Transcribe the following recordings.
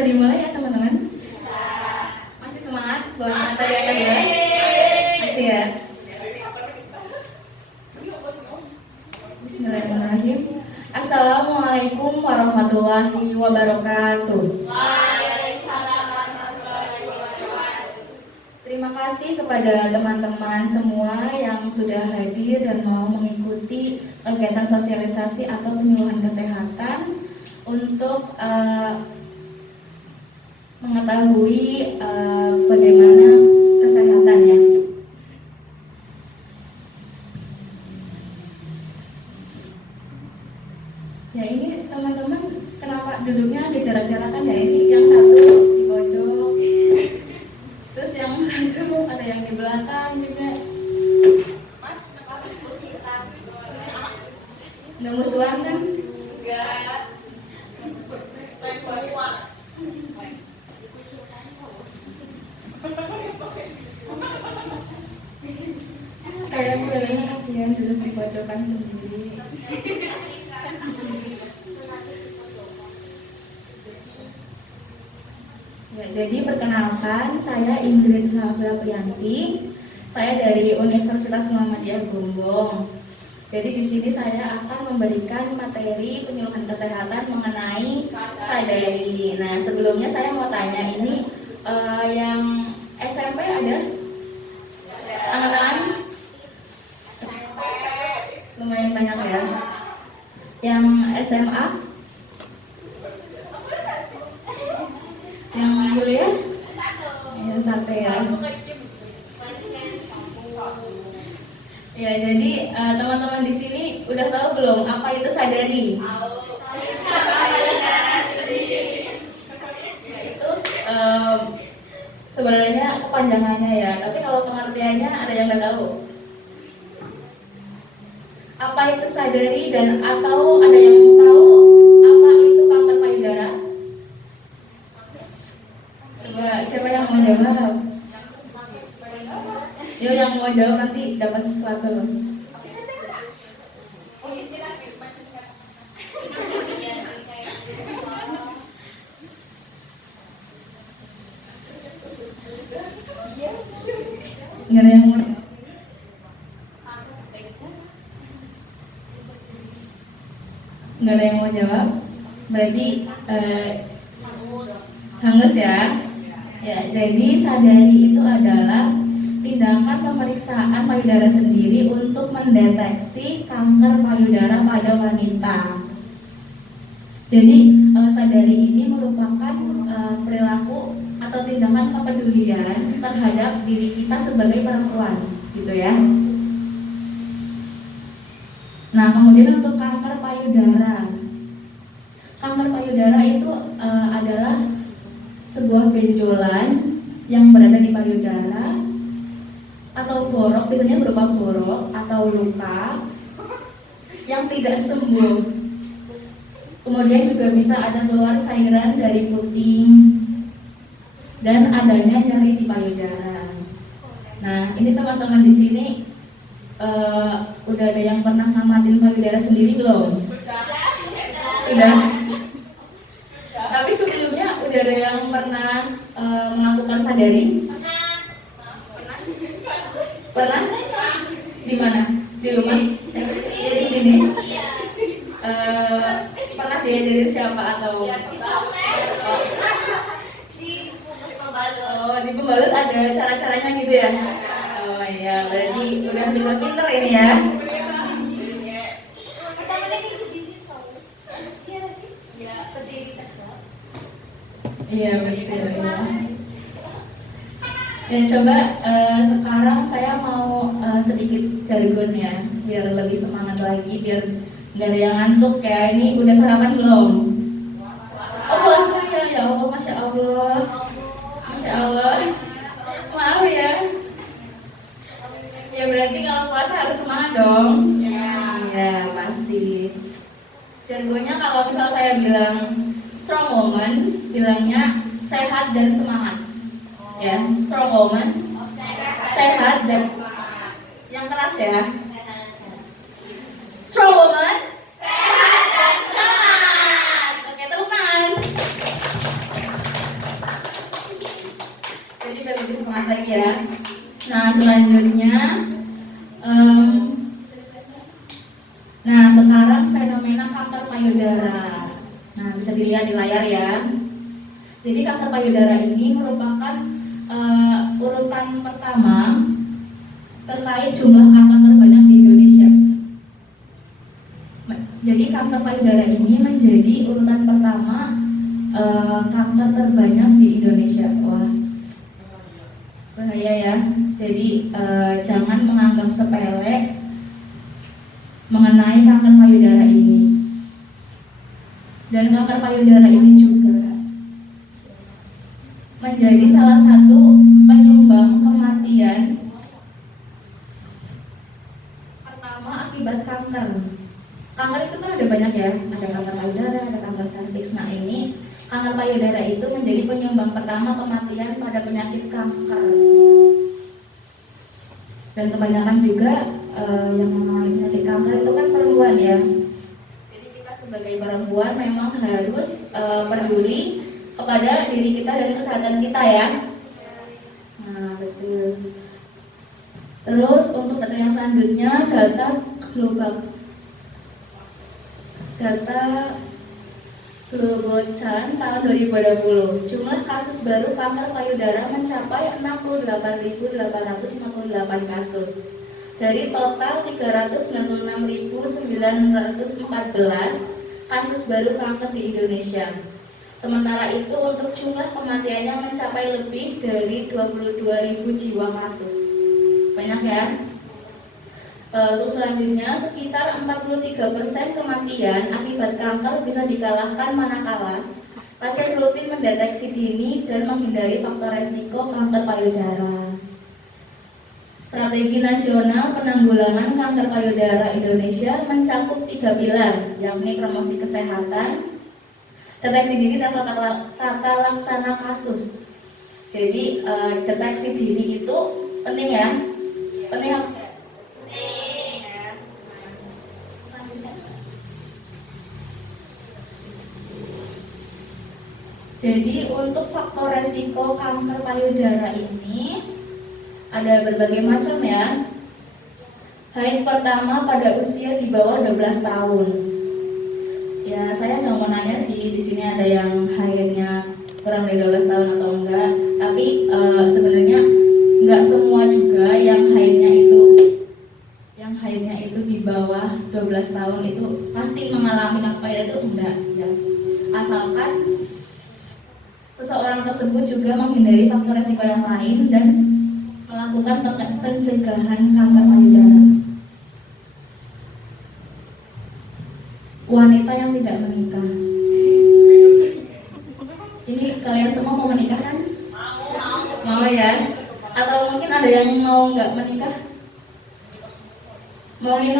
Bisa dimulai ya teman-teman? Masih semangat buat materi yang kedua? Masih ya? Bismillahirrahmanirrahim. Assalamualaikum warahmatullahi wabarakatuh. Terima kasih kepada teman-teman semua yang sudah hadir dan mau mengikuti kegiatan sosialisasi atau penyuluhan kesehatan untuk mengetahui bagaimana kesehatannya. Ya, ini teman-teman kenapa duduknya ada jarak-jarakan ya? Ini yang satu di pojok, terus yang satu ada yang di belakang juga. Nggak musuhan kan? Enggak. Kayak bolehnya kasihan duduk di pojokan sendiri. Ya, jadi perkenalkan, saya Ingrid Hafla Priyanti. Saya dari Universitas Muhammadiyah Gombong. Jadi di sini saya akan memberikan materi penyuluhan kesehatan mengenai sadari. Nah, sebelumnya saya mau tanya ini yang SMP ada? Angkatan? Lumayan banyak ya. Yang SMA? Yang kuliah? Ya, satu ya. Ya, jadi teman-teman di sini udah tahu belum apa itu sadari? Ya, itu sebenarnya kepanjangannya ya, tapi kalau pengertiannya ada yang nggak tahu. Apa itu sadari dan atau ada yang tahu apa itu kanker payudara? Coba siapa yang mau jawab? Yo, yang mau jawab nanti dapat sesuatu. Nggak ada yang mau. Nggak ada yang mau jawab. Berarti hangus ya. Ya, jadi sadari itu adalah tindakan pemeriksaan payudara sendiri untuk mendeteksi kanker payudara pada wanita. Jadi sadari ini merupakan perilaku atau tindakan kepedulian terhadap diri kita sebagai perempuan, gitu ya. Nah, kemudian untuk kanker payudara. Kanker payudara itu adalah sebuah benjolan yang berada di payudara atau borok, biasanya berupa borok atau luka yang tidak sembuh. Kemudian juga bisa ada keluar cairan dari puting dan adanya nyeri di payudara. Nah, ini teman-teman di sini udah ada yang pernah ngamatin payudara sendiri belum? Sudah. Tapi sebelumnya udah ada yang pernah melakukan sadari? Pernah? Di mana? Di rumah? Di sini? Pernah diajarin siapa atau? Oh, di pembalut ada cara-caranya gitu ya? Oh iya, berarti udah pinter-pinter ini ya. Iya, betul ya. Dan coba sekarang saya mau sedikit jargon ya, biar lebih semangat lagi, biar nggak ada yang ngantuk ya. Ini udah sarapan belum? Oh, puasa ya, ya Allah, masya Allah, masya Allah. Maaf ya. Ya berarti kalau puasa harus semangat dong. Ya pasti. Jargonnya kalau misal saya bilang strong woman, bilangnya sehat dan semangat. Ya, strong woman, sehat dan semangat. Yang keras ya. Strong woman, sehat dan semangat. Oke, tepuk tangan. Nah, selanjutnya, nah sekarang fenomena kanker payudara. Nah, bisa dilihat di layar ya. Jadi kanker payudara ini merupakan urutan pertama terkait jumlah kanker terbanyak di Indonesia. Jadi kanker payudara ini menjadi urutan pertama kanker terbanyak di Indonesia. Wah, bahaya ya. Jadi jangan menganggap sepele mengenai kanker payudara ini. Dan kanker payudara ini juga menjadi salah satu penyumbang kematian pertama akibat kanker. Kanker itu kan ada banyak ya, ada kanker payudara, ada kanker serviks. Nah, ini kanker payudara itu menjadi penyumbang pertama kematian pada penyakit kanker. Dan kebanyakan juga yang mengalami penyakit kanker itu kan perempuan ya. Jadi kita sebagai perempuan memang harus peduli kepada diri kita dan kesehatan kita ya. Nah, betul. Terus untuk data yang selanjutnya, data global. Data Globocan tahun 2020, jumlah kasus baru kanker payudara mencapai 68.858 kasus. Dari total 396.914 kasus baru kanker di Indonesia. Sementara itu untuk jumlah kematiannya mencapai lebih dari 22.000 jiwa kasus. Banyak ya. Untuk selanjutnya, sekitar 43% kematian akibat kanker bisa dikalahkan manakala pasien rutin mendeteksi dini dan menghindari faktor resiko kanker payudara. Strategi nasional penanggulangan kanker payudara Indonesia mencakup 3 pilar, yakni promosi kesehatan, deteksi dini dan tata laksana kasus. Jadi deteksi dini itu penting ya, penting ya. Jadi untuk faktor resiko kanker payudara ini ada berbagai macam ya. Haid pertama pada usia di bawah 12 tahun. Ya, saya nggak mau nanya sih di sini ada yang haidnya kurang dari 12 tahun atau enggak. Tapi sebenarnya nggak semua juga yang haidnya itu di bawah 12 tahun itu pasti mengalami kanker payudara itu enggak ya. Asalkan seseorang tersebut juga menghindari faktor resiko yang lain dan melakukan pencegahan kanker payudara. Wanita yang tidak menikah. Ini kalian semua mau menikah kan? Mau ya? Atau mungkin ada yang mau nggak menikah? Mau ini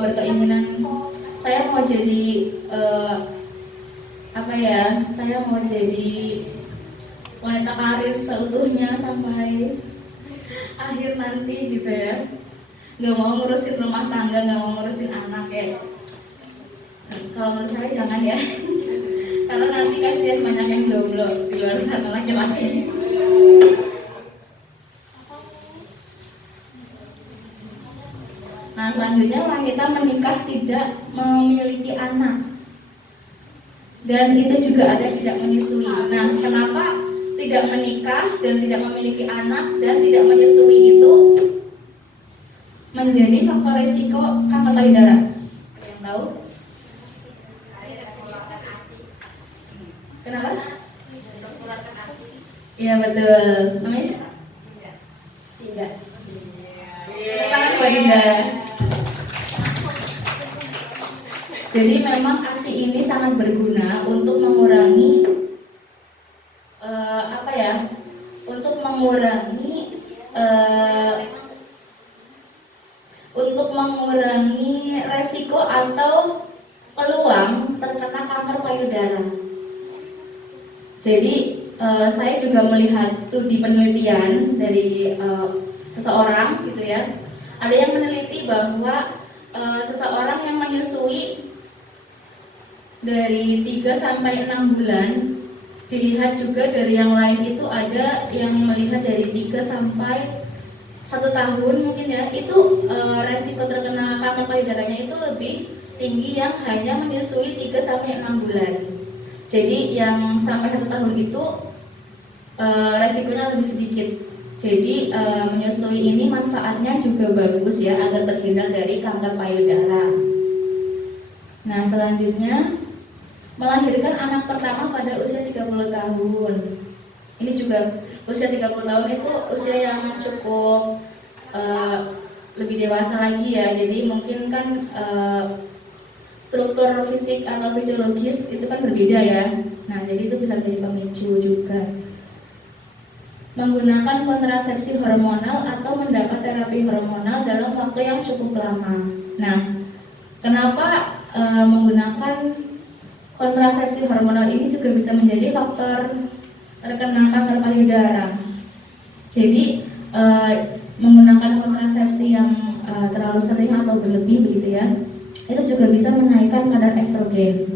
berkeinginan saya mau jadi saya mau jadi wanita karir seutuhnya sampai akhir nanti gitu ya. Nggak mau ngurusin rumah tangga, nggak mau ngurusin anak ya. Nah, kalau menurut saya jangan ya. Karena nanti kasihan banyak yang jomblo di luar sana laki-laki. Nah, selanjutnya wanita menikah tidak memiliki anak. Dan itu juga ada tidak menyusui. Nah, kenapa tidak menikah dan tidak memiliki anak dan tidak menyusui itu menjadi faktor risiko kanker payudara? Ada yang tahu? Kenapa? Iya betul. Namanya siapa? Tidak. Tangan buat Dinda. Jadi memang ASI ini sangat berguna untuk mengurangi untuk mengurangi resiko atau peluang terkena kanker payudara. Jadi saya juga melihat studi penelitian dari seseorang gitu ya. Ada yang meneliti bahwa seseorang yang menyusui dari 3 sampai 6 bulan, dilihat juga dari yang lain itu ada yang melihat dari 3 sampai 1 tahun mungkin ya, itu resiko terkena kanker payudaranya itu lebih tinggi yang hanya menyusui 3-6 bulan. Jadi yang sampai 1 tahun itu resikonya lebih sedikit. Jadi menyusui ini manfaatnya juga bagus ya, agar terhindar dari kanker payudara. Nah, selanjutnya melahirkan anak pertama pada usia 30 tahun. Ini juga usia 30 tahun itu usia yang cukup lebih dewasa lagi ya. Jadi mungkin kan struktur fisik atau fisiologis itu kan berbeda ya. Nah, jadi itu bisa menjadi pemicu juga. Menggunakan kontrasepsi hormonal atau mendapat terapi hormonal dalam waktu yang cukup lama. Nah, kenapa menggunakan kontrasepsi hormonal ini juga bisa menjadi faktor terkena kanker payudara? Jadi menggunakan kontrasepsi yang terlalu sering atau berlebih begitu ya, itu juga bisa menaikkan kadar estrogen.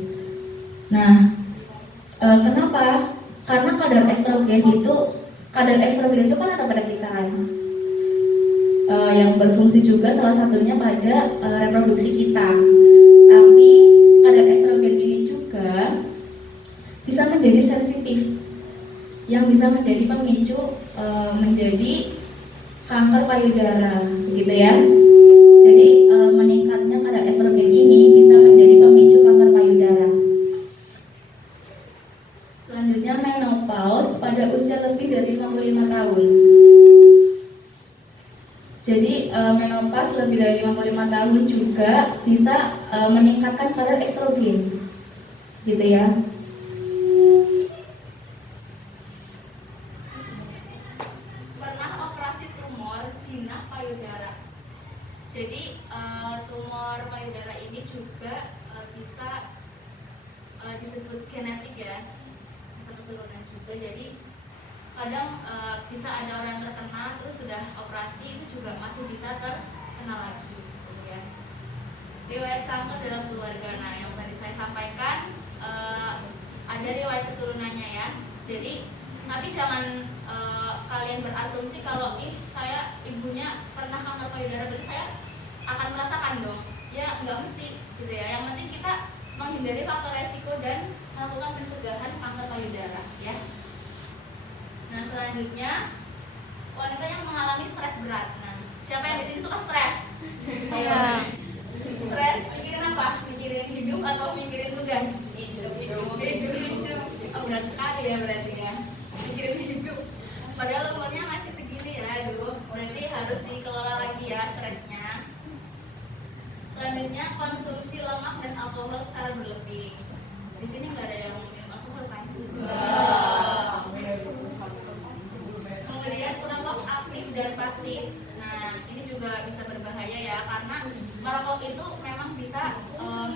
Nah, kenapa? Karena kadar estrogen itu kan ada pada kita yang berfungsi juga salah satunya pada reproduksi kita. Tapi kadar estrogen ini juga bisa menjadi sensitif, yang bisa menjadi pemicu menjadi kanker payudara, gitu ya. Jadi meningkatnya kadar estrogen ini bisa menjadi pemicu kanker payudara. Selanjutnya menopause pada usia lebih dari 55 tahun. Jadi menopause lebih dari 55 tahun juga bisa meningkatkan kadar estrogen, gitu ya. Pernah operasi tumor jinak payudara. Jadi tumor payudara ini juga bisa disebut genetik ya, bisa keturunan juga. Jadi kadang bisa ada orang terkena terus sudah operasi itu juga masih bisa terkena lagi, gitu ya. Riwayat kanker dalam keluarga, nah yang tadi saya sampaikan ada riwayat keturunannya ya. Jadi tapi jangan kalian berasumsi kalau saya ibunya pernah kanker payudara berarti saya akan merasakan dong. Ya nggak mesti gitu ya. Yang penting kita menghindari faktor resiko dan melakukan pencegahan kanker payudara ya. Nah, selanjutnya wanita yang mengalami stres berat. Nah, siapa yang di sini suka stres? Saya. Stres mikirin apa? Mikirin hidup atau mikirin tugas? Hidup. Oh, berat sekali ya berarti ya. Mikirin hidup. Padahal umurnya masih segini ya, aduh. Berarti harus dikelola lagi ya stresnya. Selanjutnya konsumsi lemak dan alkohol secara berlebih. Di sini nggak ada yang minum alkohol kan? Kemudian perokok aktif dan pasif. Nah, ini juga bisa berbahaya ya, karena merokok itu memang bisa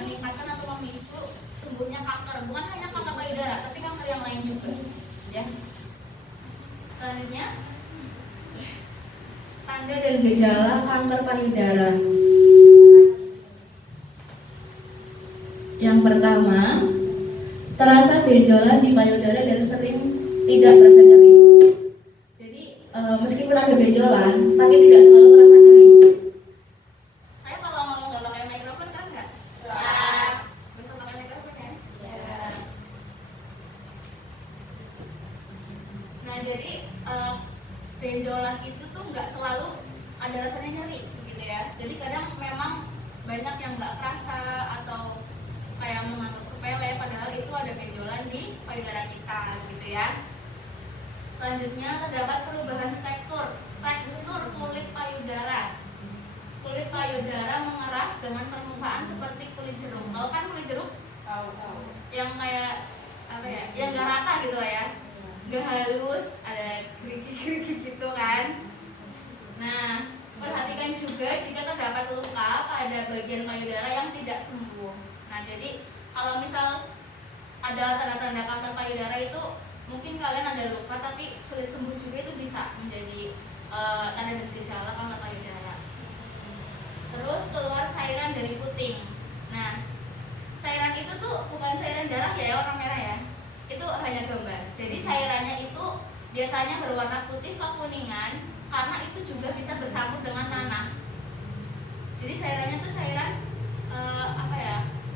meningkatkan atau memicu tumbuhnya kanker, bukan hanya kanker payudara, tapi kanker yang lain juga. Ya. Selanjutnya, tanda dan gejala kanker payudara. Yang pertama, terasa benjolan di payudara dan sering tidak terasa nyeri. Meskipun ada benjolan, tapi tidak selalu terasa nyeri. Saya kalau ngomong nggak pakai mikrofon keras nggak? Keras. Bisa pakai mikrofon ya? Ya. Nah, jadi benjolan itu tuh nggak selalu ada rasanya nyeri, gitu ya. Jadi kadang memang banyak yang nggak kerasa atau kayak menganggap sepele, padahal itu ada benjolan di payudara kita, gitu ya. Selanjutnya terdapat perubahan tekstur kulit payudara. Kulit payudara mengeras dengan permukaan seperti kulit jeruk. Tahu kan kulit jeruk? Tahu. Yang kayak apa ya? Yang nggak rata gitu lah ya. Nggak halus, ada kerikil-kerikil gitu kan. Nah, perhatikan juga jika terdapat luka pada bagian payudara yang tidak sembuh. Nah, jadi kalau misal ada tanda-tanda kanker payudara itu mungkin kalian ada luka tapi sulit sembuh juga, itu bisa menjadi tanda dan gejala kanker payudara. Terus keluar cairan dari puting. Nah, cairan itu tuh bukan cairan darah ya, warna merah ya. Itu hanya gambar. Jadi cairannya itu biasanya berwarna putih kekuningan karena itu juga bisa dengan nanah. Jadi cairannya tuh cairan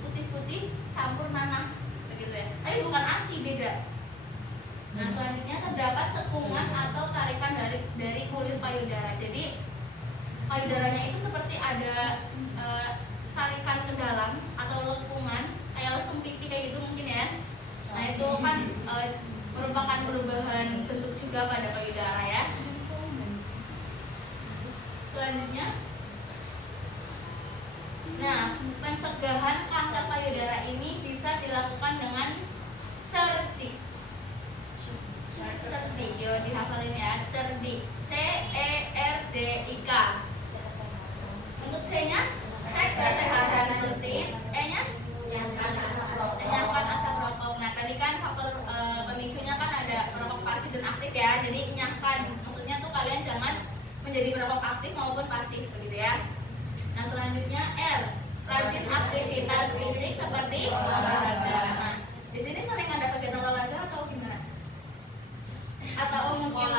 putih-putih campur nanah begitu ya. Tapi bukan ASI, beda. Nah, selanjutnya terdapat cekungan atau tarikan dari kulit payudara. Jadi payudaranya itu seperti ada tarikan ke dalam atau lepungan kayak lesung pipi kayak gitu mungkin ya. Nah, itu kan merupakan perubahan bentuk juga pada payudara ya. Selanjutnya, nah, pencegahan kanker payudara ini bisa dilakukan dengan cerdik. Cerdik, yo dihafalin ya, cerdik. CERDIK. Untuk C-nya cek kesehatan rutin, E-nya enyahkan asap rokok. Nah, tadi kan faktor pemicunya kan ada perokok pasif dan aktif ya. Jadi enyahkan, maksudnya tuh kalian jangan menjadi perokok aktif maupun pasif begitu ya. Nah, selanjutnya R, rajin aktivitas fisik seperti olahraga. Nah, di sini sering ada kegiatan olahraga atau gimana? Atau mungkin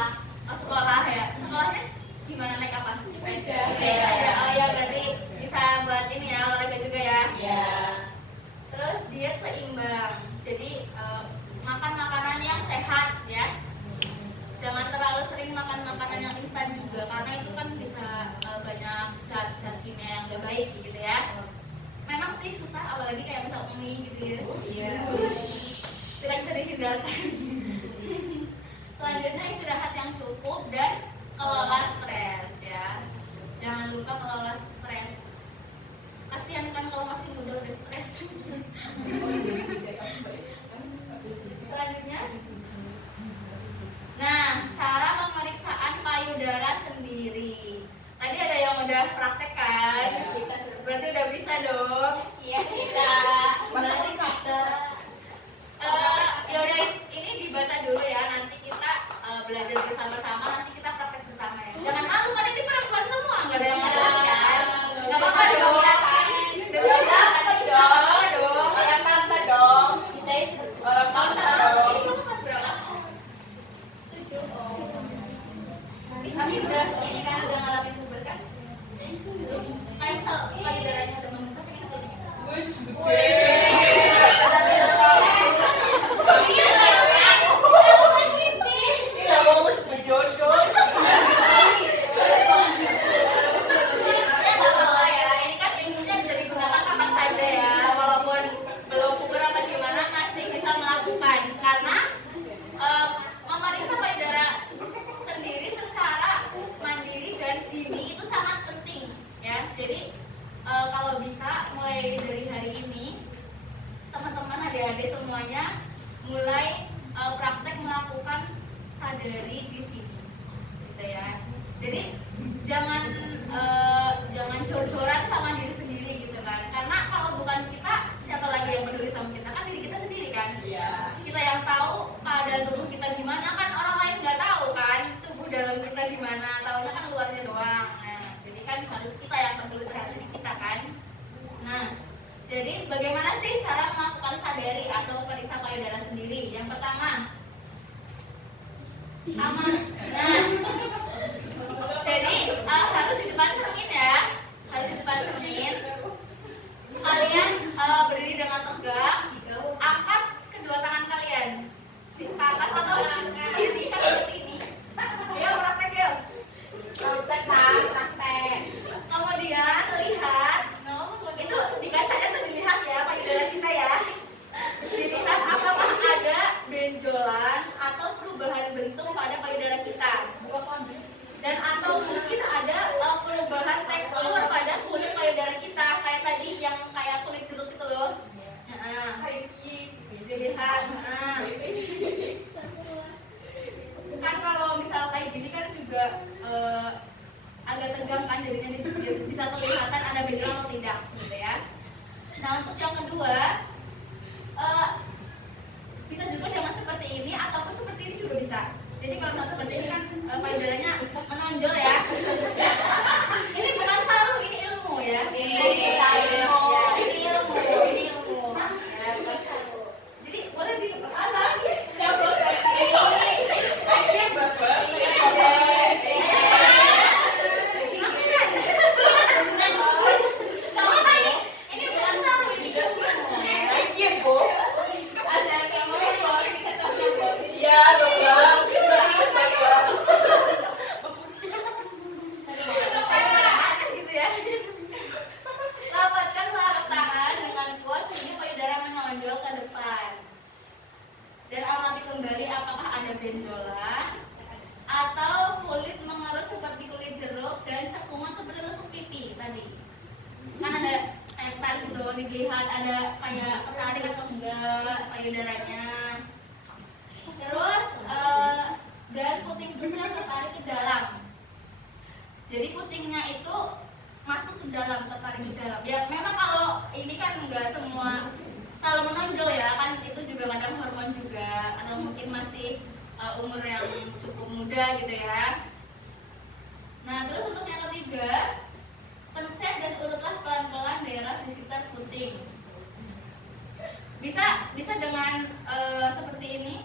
sekolah ya? Sekolahnya gimana, naik apa? Sepeda. Oh ya, berarti bisa buat ini ya, olahraga juga ya? Iya. Terus diet seimbang. Jadi makan makanan yang sehat ya. Jangan terlalu sering makan makanan yang instan juga, karena itu kan bisa banyak zat-zat kimia yang gak baik gitu ya. Memang sih susah, apalagi kayak misal mie gitu ya. Iya. Tidak bisa dihindarkan. Selanjutnya istirahat yang cukup dan kelola stres ya. Jangan lupa kelola stres. Kasihan kan kalau masih muda udah stres. Selanjutnya, nah, cara pemeriksaan payudara sendiri. Tadi ada yang udah praktek kan? Berarti udah bisa dong. Iya, kita. Berarti praktek. Ya udah, ini dibaca dulu ya. Nanti kita belajar bersama-sama. Nanti kita praktek bersama ya. Jangan malu, kan ini perempuan semua, nggak ada yang malu kan? Nggak apa-apa dong. Nggak bisa, dong. Orang tante dong. Kita Orang tante dong. ini kelas berapa? 7. Kami udah ini kan udah ngalamin puber kan? Kayak payudaranya udah membesar sih gitu. Kalau bisa mulai dari hari ini teman-teman adik-adik semuanya mulai praktek melakukan sadari di sini, gitu ya. Jadi jangan jor-joran sama diri sendiri gitu kan. Karena kalau bukan kita, siapa lagi yang peduli sama kita? Kan diri kita sendiri kan. Iya. Kita yang tahu keadaan tubuh kita gimana, kan orang lain nggak tahu kan tubuh dalam kita gimana. Taunya kan luarnya doang. Nah, jadi kan harus kita yang peduli terhadap diri kita kan. Nah, jadi bagaimana sih cara melakukan sadari atau periksa payudara sendiri? Yang pertama, aman. Nah, jadi harus di depan cermin ya, harus di depan cermin. Kalian berdiri dengan tegak, angkat kedua tangan kalian di atas atau seperti ini. Ayo praktek yuk. Praktek. Kemudian lihat, itu di kacanya tuh dilihat ya payudara kita ya. Dilihat apakah ada benjolan atau perubahan bentuk pada payudara kita, dan atau mungkin ada perubahan tekstur pada kulit payudara kita, kayak tadi yang kayak kulit jeruk itu loh. Nah, dilihat. Kan kalau misal kayak gini kan juga agak tegang kan, jadinya bisa kelihatan ada benjolan atau tidak gitu ya. Nah, untuk yang kedua, bisa juga dengan seperti ini ataupun seperti ini juga bisa. Jadi kalau seperti ini kan payudaranya menonjol ya. Ini bukan sarung, ini ilmu ya. Ini ilmu. Ya, bukan sarung. Jadi boleh dipasang. dilihat ada kayak tertarik atau enggak payudaranya. Terus dan puting susunya tertarik ke dalam. Jadi putingnya itu masuk ke dalam, tertarik ke dalam. Ya memang kalau ini kan enggak semua selalu menonjol ya, kan itu juga kadang hormon juga atau mungkin masih umur yang cukup muda gitu ya. Nah terus untuk yang ketiga, pencet dan urutlah pelan-pelan daerah di sekitar puting. Bisa dengan seperti ini,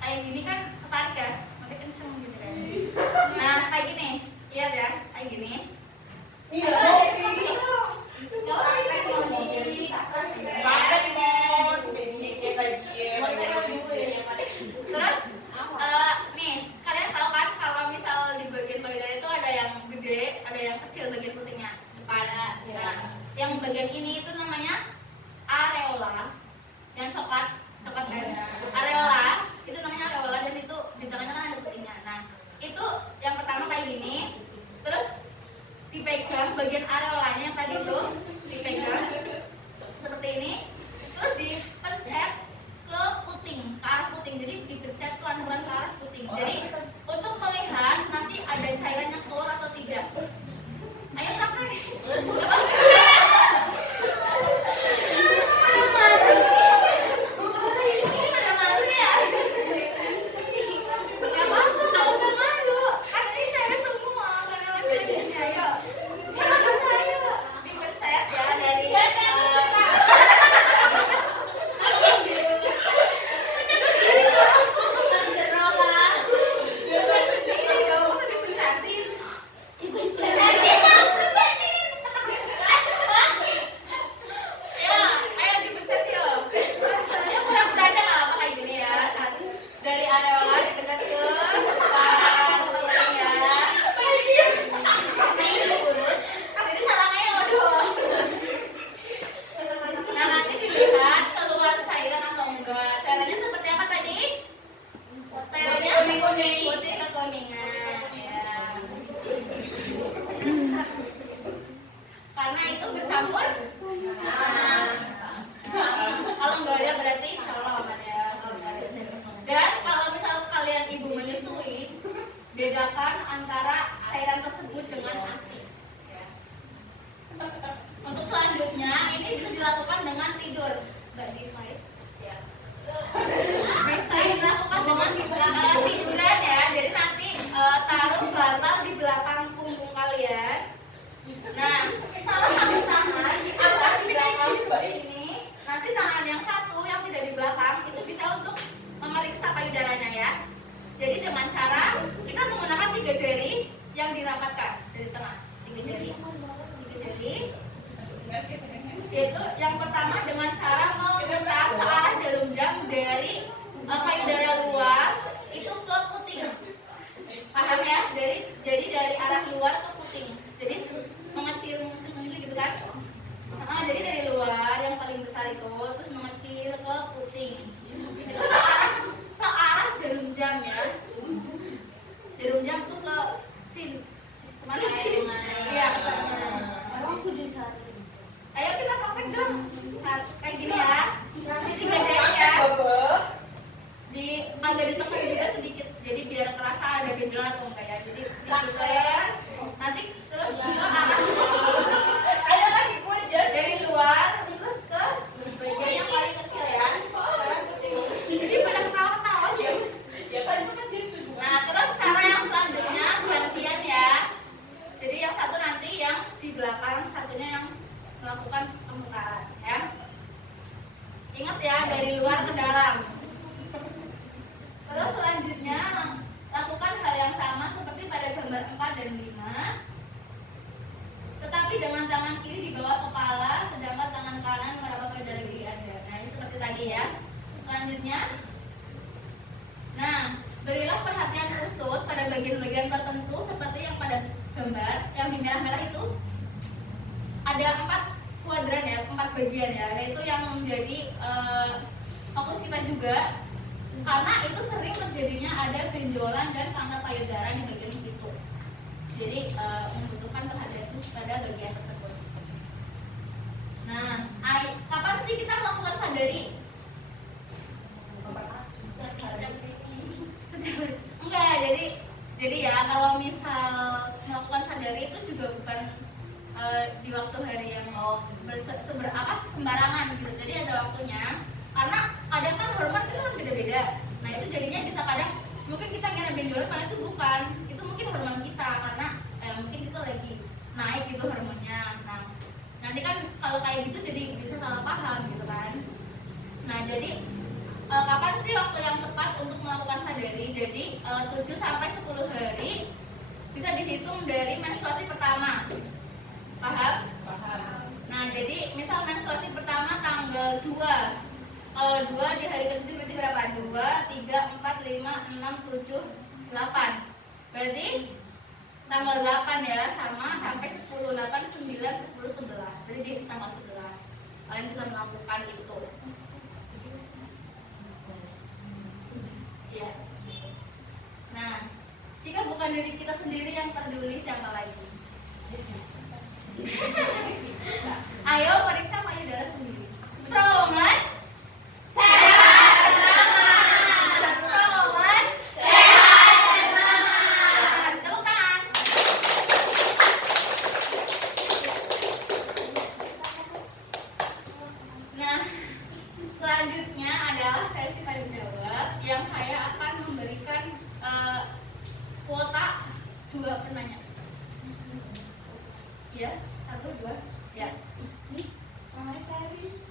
kayak gini kan ketarik ya, makin kenceng gitu kan. Nah kayak gini, iya ya, kayak gini. Iya, Terus nih kalian tahu kan kalau misal di bagian payudara itu ada yang gede, ada yang kecil bagian putingnya. Nah, yang bagian ini itu namanya areola, yang coklat kan? Areola itu namanya areola dan itu di tengahnya kan ada putingnya. Nah itu yang pertama kayak gini, terus dipegang bagian areolanya yang tadi itu dipegang seperti ini, terus dipencet ke puting, ke arah puting. Jadi dipencet pelan-pelan ke arah puting. Jadi untuk melihat nanti ada cairan yang keluar atau tidak. Ayo praktek. Ini mana malu ya? Gak apa-apa kalau gak malu. Kan ini cewek semua, gak ada laki-laki. Ayo. Gak bisa, ayo. Dipencet ya dari ya, ayo dipencet yuk. Ya pura-pura aja nggak apa kayak gini ya. Dari areola dipencet ke depan seperti ini ya. Ini diurut. Jadi sarangnya waduh. Nah nanti dilihat keluar cairan atau enggak. Cairannya seperti apa tadi? Cairannya Kuning-kuning. putih kekuningan. Ya. Karena itu bercampur. Kalau enggak ada berarti insya Allah aman ya. Kalau enggak ada. Dan kalau misal kalian ibu menyusui, bedakan antara cairan tersebut dengan ASI. Ya. Untuk selanjutnya ini bisa dilakukan dengan tidur. Mbak di slide. Ya. Bisa dilakukan dengan tiduran ya. Jadi nanti taruh bantal di belakang punggung kalian. Nah, salah satu tangan diangkat di belakang seperti ini. Nanti tangan yang satu yang tidak di belakang itu bisa untuk memeriksa payudaranya ya. Jadi dengan cara kita menggunakan 3 jari yang dirapatkan dari tengah. 3 jari. Yaitu yang pertama dengan cara memutar searah jarum jam dari payudara luar itu ke puting. Paham ya? Jadi dari arah luar ke puting. Jadi mengecil gitu kan? Jadi dari luar yang paling besar itu terus mengecil ke puting. Itu searah jarum jam ya. Jarum jam tuh ke sini. Kemana sih? Iya, ke sana. Ayo kita praktek dong. Kayak gini ya. 3 jari ya. Agak ditekan juga sedikit. Jadi biar terasa ada benjolan atau enggak ya. Jadi ditekan. Nanti terus ke arah Ayo lagi aja. dari luar terus ke bagian yang paling kecil ya. Sekarang puting. Jadi pada ketawa-ketawa aja. Ya kan itu kan dia juga. Nah terus cara yang selanjutnya gantian ya. Jadi yang satu nanti yang di belakang, satunya yang melakukan pemutaran ya. Ingat ya dari luar ke dalam. Terus selanjutnya lakukan hal yang sama seperti pada gambar 4 dan 5. Tetapi dengan tangan kiri di bawah kepala, sedangkan tangan kanan merapat payudara kiri Anda. Nah, ini seperti tadi ya. Selanjutnya, nah, berilah perhatian khusus pada bagian-bagian tertentu seperti yang pada gambar, yang di merah-merah itu ada 4 kuadran ya, 4 bagian ya. Nah, itu yang menjadi fokus kita juga, karena itu sering terjadinya ada benjolan dan kanker payudara di bagian situ. Jadi membutuhkan perhatian khusus pada bagian tersebut. Nah, di waktu hari yang sembarangan gitu. Jadi ada waktunya. Karena kadang kan hormon itu kan beda-beda. Nah itu jadinya bisa kadang mungkin kita ngira benjolan karena itu bukan. Itu mungkin hormon kita karena mungkin kita lagi naik gitu hormonnya. Nah nanti kan kalau kayak gitu jadi bisa salah paham gitu kan. Nah jadi kapan sih waktu yang tepat untuk melakukan sadari? Jadi 7 sampai 10 hari bisa dihitung dari menstruasi pertama. Paham? Paham. Nah, jadi misal menstruasi pertama tanggal 2. Kalau 2 di hari ke-7 berarti berapa? 2, 3, 4, 5, 6, 7, 8. Berarti tanggal 8 ya, sama sampai 10, 8, 9, 10, 11. Jadi di tanggal 11. Kalian bisa melakukan itu. Ya. Nah, jika bukan diri kita sendiri yang peduli, siapa lagi? Ayo periksa payudara sendiri. Terowongan sehat selamat. Terowongan sehat selamat. Tepuk tangan. Nah, selanjutnya adalah sesi tanya jawab yang saya akan memberikan kuota 2 penanya. Ya, 1, 2, ya.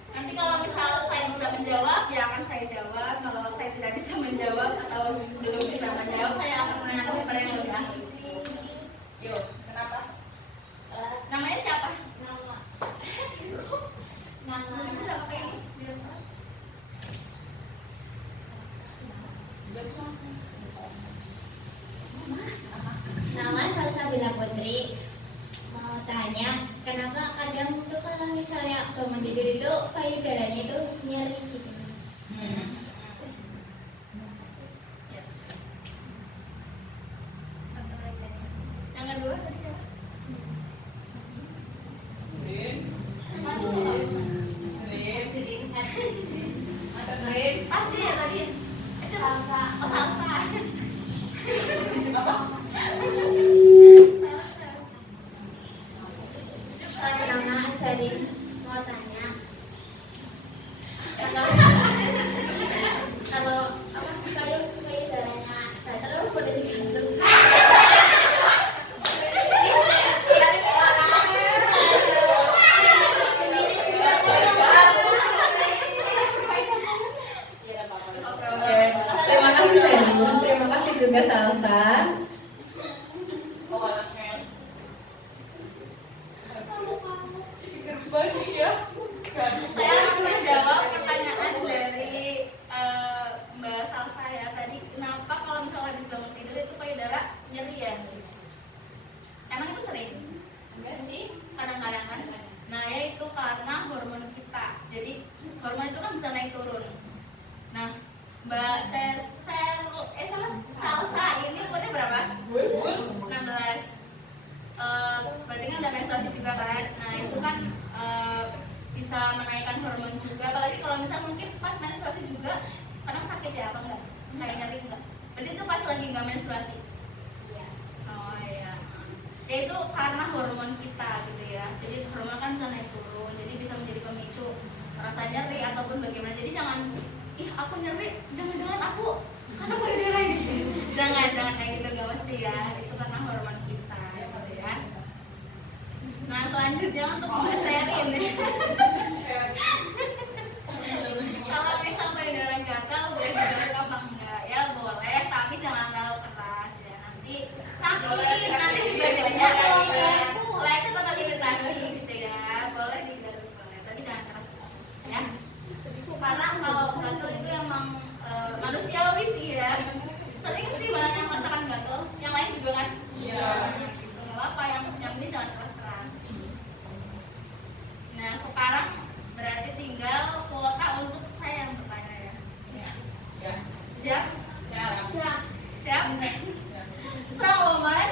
Nanti kalau misal saya bisa menjawab, ya akan saya jawab. Kalau saya tidak bisa menjawab atau belum bisa menjawab, saya akan menanyakan kepada yang lebih ahli. Yuk, kenapa? Namanya siapa? Nama Bisa pakai ini. nama Salsabila Putri. Mau tanya, kenapa kadang tuh kalau misalnya bangun tidur itu payudaranya itu nyeri gitu? Ya. Yang kedua tadi siapa? Rin. Maju. Rin. Ada Rin. Pasti ya tadi. Salsa. Oh salsa. Nama Sarin. Mau tanya, kalau payudaranya gatel boleh digantung? Oke, terima kasih Selin, terima kasih juga Salsa. Oh, anaknya. Gerbang ya. Saya akan menjawab pertanyaan dari Mbak Salsa ya. Tadi kenapa kalau misalnya habis bangun tidur itu payudara nyeri ya? Emang itu sering? Enggak sih. Kadang-kadang kan? Nah ya itu karena hormon kita. Jadi hormon itu kan bisa naik turun. Nah Mbak Salsa ini umurnya berapa? 16. Berarti kan udah menstruasi juga kan? Nah itu kan bisa menaikkan hormon juga. Apalagi kalau misal mungkin pas menstruasi juga kadang sakit ya apa enggak? Kayak nyeri enggak? Berarti itu pas lagi nggak menstruasi? Iya. Oh iya. Ya itu karena hormon kita gitu ya. Jadi hormon kan bisa naik turun. Jadi bisa menjadi pemicu rasa nyeri ataupun bagaimana. Jadi jangan, ih aku nyeri, jangan-jangan aku kata payudara ini. Jangan kayak gitu, nggak mesti ya. Itu karena hormon kita gitu ya. Nah selanjutnya untuk Mbak Serin. Kalau misal payudara gatal boleh digaruk apa enggak? Ya boleh, tapi jangan terlalu keras ya. Nanti sakit, nanti juga jadinya lecet atau iritasi gitu ya. Boleh digaruk boleh, tapi jangan keras ya. Karena kalau gatal itu emang manusiawi sih ya. Sering sih banyak yang merasakan gatal, yang lain juga kan? Iya. Gitu, nggak apa-apa, yang penting jangan keras-keras. Nah sekarang berarti tinggal kuota untuk saya yang bertanya ya. Ya. Siap? Ya. Siap? Strong woman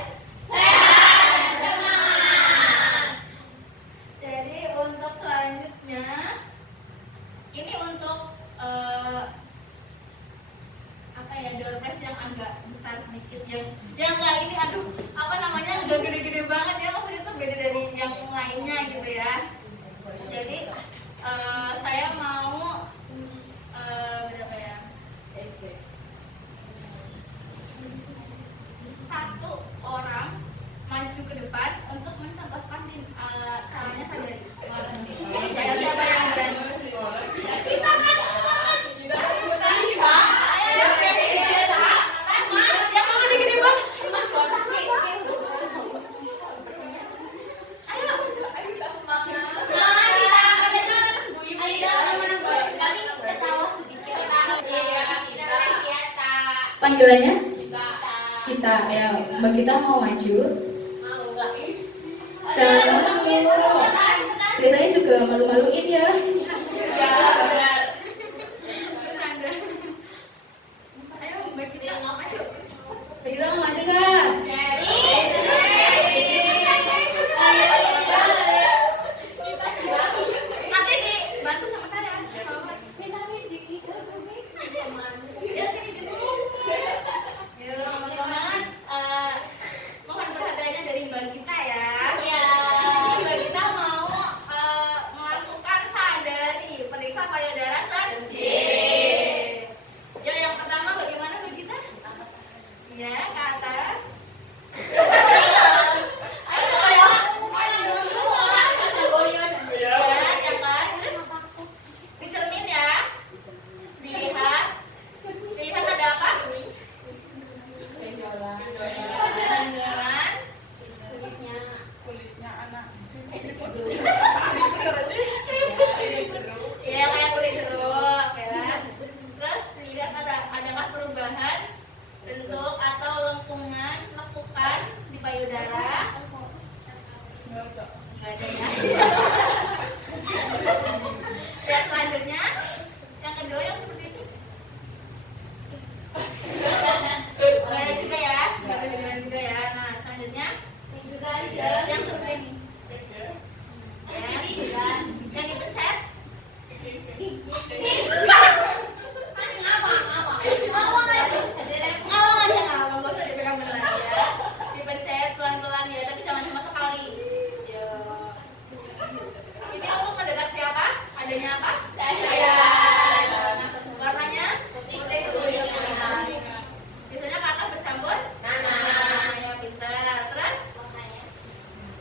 Panggilannya Kita. kita. Ya, Mbak Kita mau maju. Mau nggak is? Jangan ceritanya juga malu-maluin ya. Ya, benar. Bercanda. Ayo Mbak Kita maju. Mbak Kita mau maju nggak? Nanti dibantu sama saya. Ya sini di sini. Ya, teman-teman, mohon perhatiannya dari Mbak Gita ya. Ini Mbak Gita mau melakukan sadari periksa payudara sendiri. Ya, yang pertama bagaimana Mbak Gita? Ya, ke atas. Ya kan? Terus dicermin ya. Dilihat. Dilihat ada apa? Benjolan. Kulitnya anak. Ya kayak kulit jeruk ya. Terus dilihat adakah perubahan bentuk atau lengkungan lekukan di payudara? Enggak ada ya. Yang selanjutnya, yang kedua yang seperti itu. Enggak ada juga ya, enggak ada juga ya. Nah selanjutnya yang seperti ini. Ya, yang dipencet. Ngawang aja, ngawang, gak usah dipegang beneran ya. Dipencet pelan-pelan ya, tapi jangan cuma sekali. Ya. Ini untuk mendeteksi siapa? Adanya apa? Saya. Warnanya? Putih kemudian kuning. Biasanya ke atas bercampur? Nah, ya pintar. Terus?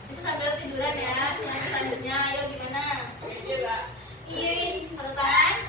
Bisa sambil tiduran ya. Selanjutnya, ayo gimana? Iri, satu tangan.